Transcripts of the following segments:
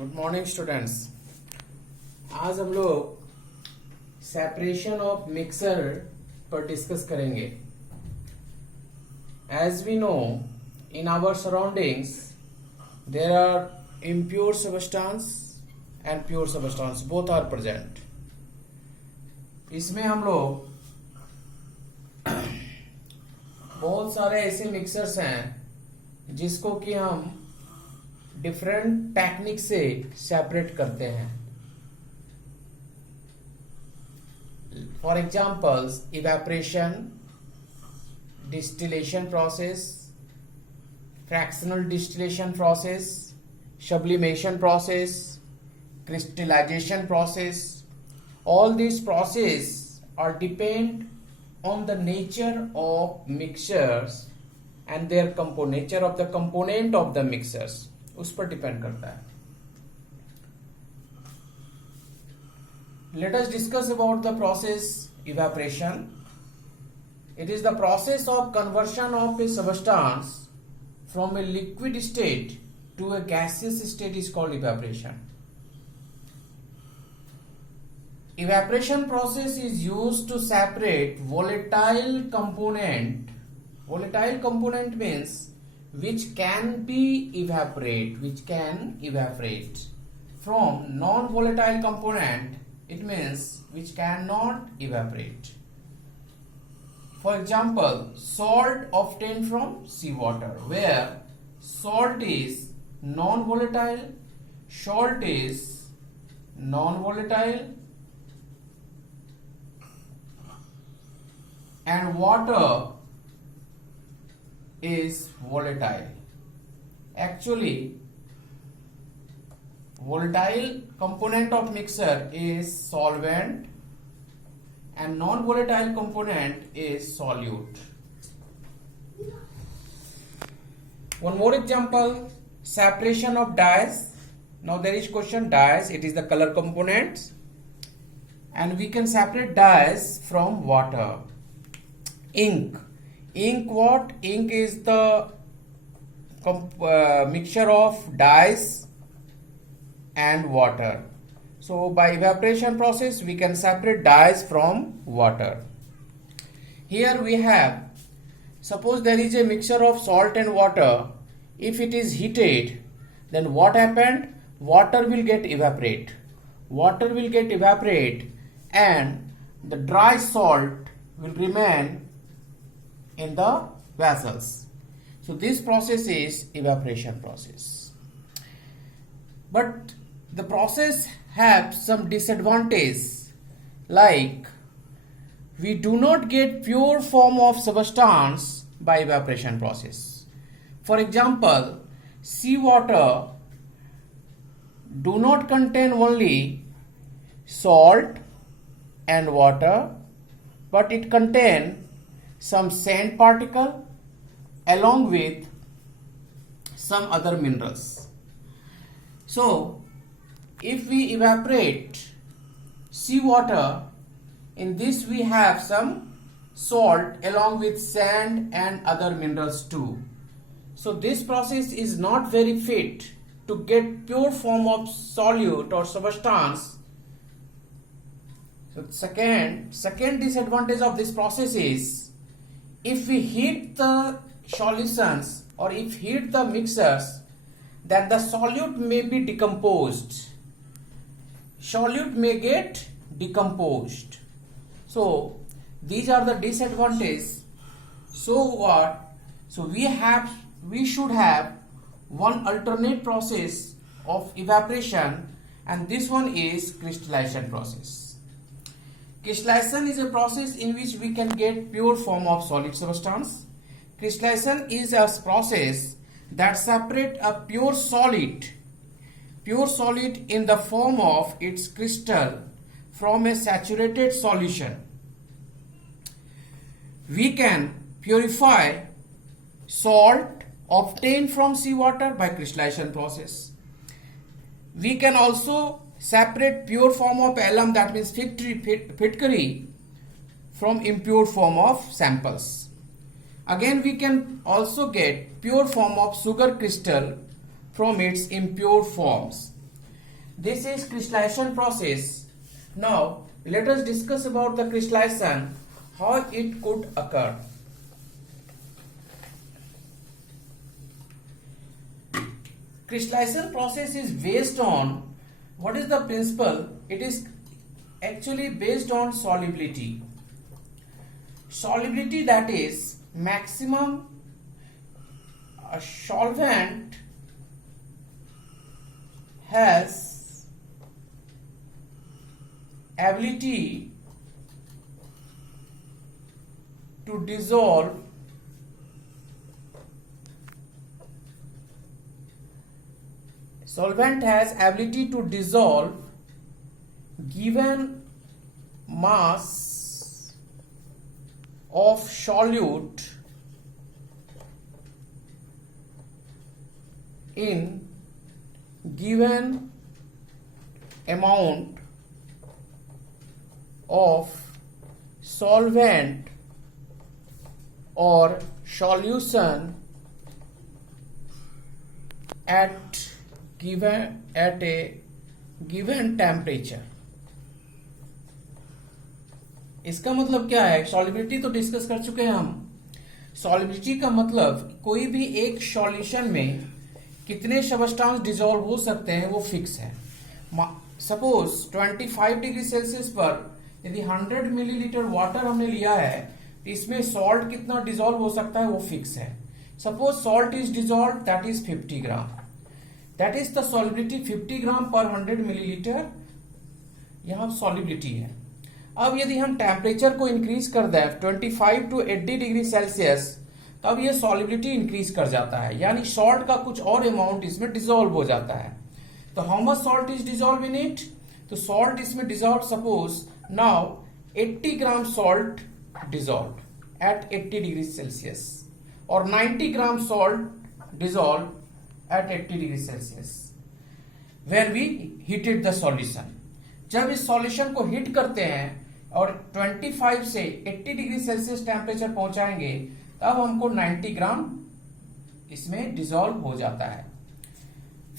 Good morning students. आज हम लोग सेपरेशन ऑफ मिक्सर पर डिस्कस करेंगे। As we know, in our surroundings there are impure substance and pure substance, both are present. इसमें हम लोग बहुत सारे ऐसे मिक्सर्स हैं जिसको कि हम डिफरेंट टेक्निक से सेपरेट करते हैं। For examples, evaporation, distillation process, fractional distillation process, sublimation process, crystallization process. All these processes are depend on the nature of mixtures and their nature of the component of the mixtures, उस पर डिपेंड करता है। Let us discuss about the process evaporation. It is the process of conversion of a substance from a liquid state to a gaseous state is called evaporation. Evaporation process is used to separate volatile component. Volatile component means which can evaporate from non-volatile component. It means which cannot evaporate. For example, salt obtained from seawater, where salt is non-volatile, salt is non-volatile, and water is volatile. Actually, volatile component of mixer is solvent and non-volatile component is solute. One more example, separation of dyes. Now there is question dyes, it is the color components, and we can separate dyes from water. Ink what? Ink is the mixture of dyes and water. So by evaporation process we can separate dyes from water. Here we have, suppose there is a mixture of salt and water. If it is heated, then what happened? Water will get evaporate. Water will get evaporate and the dry salt will remain in the vessels. So this process is evaporation process. But the process have some disadvantage, like we do not get pure form of substance by evaporation process. For example, seawater do not contain only salt and water, but it contain some sand particle along with some other minerals. So if we evaporate seawater, in this we have some salt along with sand and other minerals too. So this process is not very fit to get pure form of solute or substance. So second disadvantage of this process is, if we heat the solutions or if heat the mixers, then the solute may be decomposed. Solute may get decomposed. So these are the disadvantages. So what? So we should have one alternate process of evaporation, and this one is crystallization process. Crystallization is a process in which we can get pure form of solid substance. Crystallization is a process that separates a pure solid in the form of its crystal from a saturated solution. We can purify salt obtained from seawater by crystallization process. We can also separate pure form of alum, that means Fitkari, from impure form of samples. Again, we can also get pure form of sugar crystal from its impure forms. This is crystallization process. Now let us discuss about the crystallization, how it could occur. Crystallization process is based on, what is the principle? It is actually based on solubility. Solubility, that is maximum a solvent has ability to dissolve given mass of solute in given amount of solvent or solution at a given temperature. इसका मतलब क्या है? सॉल्युबिलिटी तो डिस्कस कर चुके हैं हम. सॉल्युबिलिटी का मतलब कोई भी एक सॉल्यूशन में कितने सब्सटेंस डिसॉल्व हो सकते हैं वो फिक्स है. सपोज 25 डिग्री सेल्सियस पर यदि 100 मिलीलीटर वाटर हमने लिया है तो इसमें सॉल्ट कितना डिसॉल्व हो सकता है वो फिक्स है. Suppose salt is dissolve, that is 50 gram. That is the solubility 50 ग्राम पर 100 मिलीलीटर. यहां सॉल्युबिलिटी है. अब यदि हम टेम्परेचर को इंक्रीज कर दें 25 टू 80 डिग्री सेल्सियस, तब ये सॉल्युबिलिटी इंक्रीज कर जाता है, यानी सॉल्ट का कुछ और अमाउंट इसमें डिसॉल्व हो जाता है. तो how much salt is dissolve in it? तो सॉल्ट इसमें dissolve, suppose now 80 gram salt dissolve at 80 degree Celsius और 90 gram salt dissolve at 80 degree Celsius where we heated the solution. जब इस सॉल्यूशन को हीट करते हैं और 25 से 80 डिग्री सेल्सियस टेम्परेचर पहुंचाएंगे, तब हमको 90 ग्राम इसमें डिसॉल्व हो जाता है.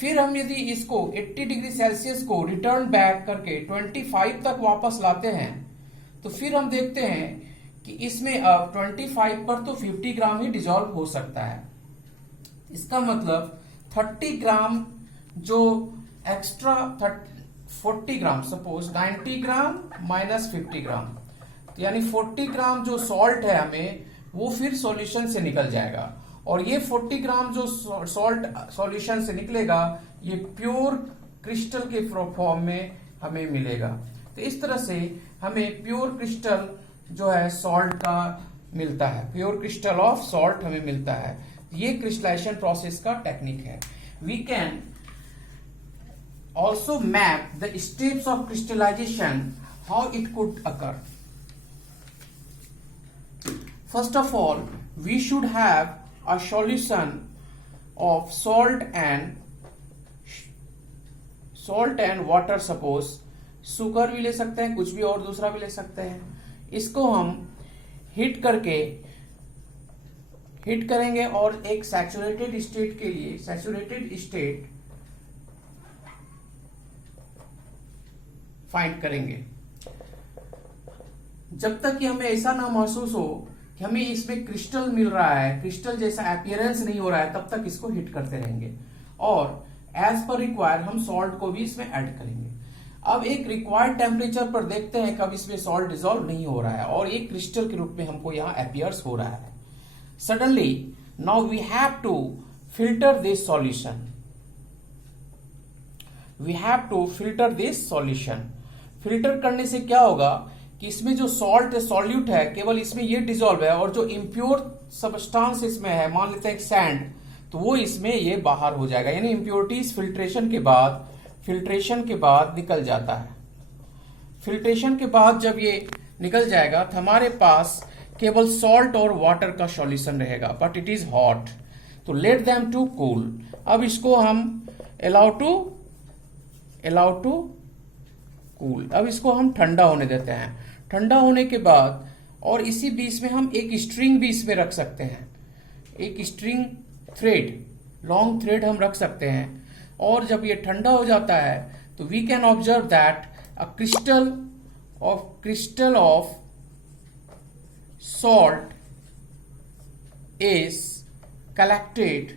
फिर हम यदि इसको 80 डिग्री सेल्सियस को रिटर्न बैक करके 25 तक वापस लाते हैं, तो फिर हम देखते हैं कि इसमें अब 25 पर तो 50 ग्राम ही डिसॉल्व हो सकता है. इसका मतलब 30 ग्राम जो एक्स्ट्रा 40 ग्राम, सपोज 90 ग्राम माइनस 50 ग्राम, तो यानी 40 ग्राम जो सॉल्ट है हमें वो फिर सॉल्यूशन से निकल जाएगा. और ये 40 ग्राम जो सॉल्ट सॉल्यूशन से निकलेगा ये प्योर क्रिस्टल के फॉर्म में हमें मिलेगा. तो इस तरह से हमें प्योर क्रिस्टल जो है सॉल्ट का मिलता है, प्योर क्रिस्टल ऑफ सॉल्ट हमें मिलता है. ये क्रिस्टलाइजेशन प्रोसेस का टेक्निक है. We can also map the steps of crystallization, how it could occur. First of all, we should have a solution of salt and water. Suppose sugar भी ले सकते हैं, कुछ भी और दूसरा भी ले सकते हैं. इसको हम हीट करेंगे और एक सैचुरेटेड स्टेट के लिए सैचुरेटेड स्टेट फाइंड करेंगे. जब तक कि हमें ऐसा ना महसूस हो कि हमें इसमें क्रिस्टल मिल रहा है, क्रिस्टल जैसा अपीयरेंस नहीं हो रहा है, तब तक इसको हिट करते रहेंगे. और एज पर रिक्वायर हम सॉल्ट को भी इसमें ऐड करेंगे. अब एक रिक्वायर्ड टेम्परेचर पर देखते हैं कब इसमें सॉल्ट डिसॉल्व नहीं हो रहा है और एक क्रिस्टल के रूप में हमको यहाँ अपीयर्स हो रहा है. Suddenly now we have to filter this solution. We have to filter this solution. Filter करने से क्या होगा कि इसमें जो सॉल्ट है, सॉल्यूट है, केवल इसमें ये डिसॉल्व है और जो इम्प्योर सब्सटेंस इसमें है, मान लेते हैं एक सैंड, तो वो इसमें ये बाहर हो जाएगा. यानी इम्प्योरिटीज फिल्ट्रेशन के बाद निकल जाता है. फिल्ट्रेशन के बाद जब ये निकल जाएगा तो हमारे पास केवल सॉल्ट और वाटर का सॉल्यूशन रहेगा, बट इट इज हॉट. तो लेट देम टू कूल. अब इसको हम अलाउ टू कूल. अब इसको हम ठंडा होने देते हैं. ठंडा होने के बाद और इसी बीच में हम एक स्ट्रिंग भी इसमें रख सकते हैं, एक स्ट्रिंग थ्रेड, लॉन्ग थ्रेड हम रख सकते हैं. और जब ये ठंडा हो जाता है तो we can observe that a crystal of salt is collected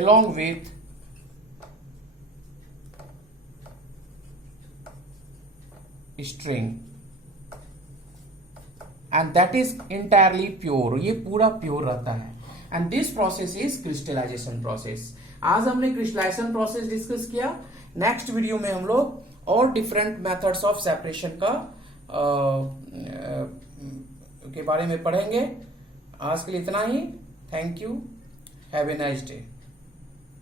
along with string and that is entirely pure. ये पूरा प्योर रहता है and this process is crystallization process. आज हमने क्रिस्टलाइजेशन प्रोसेस डिस्कस किया. नेक्स्ट वीडियो में हम लोग और डिफरेंट मेथड्स ऑफ सेपरेशन का के बारे में पढ़ेंगे. आज के लिए इतना ही. Thank you. Have a nice day.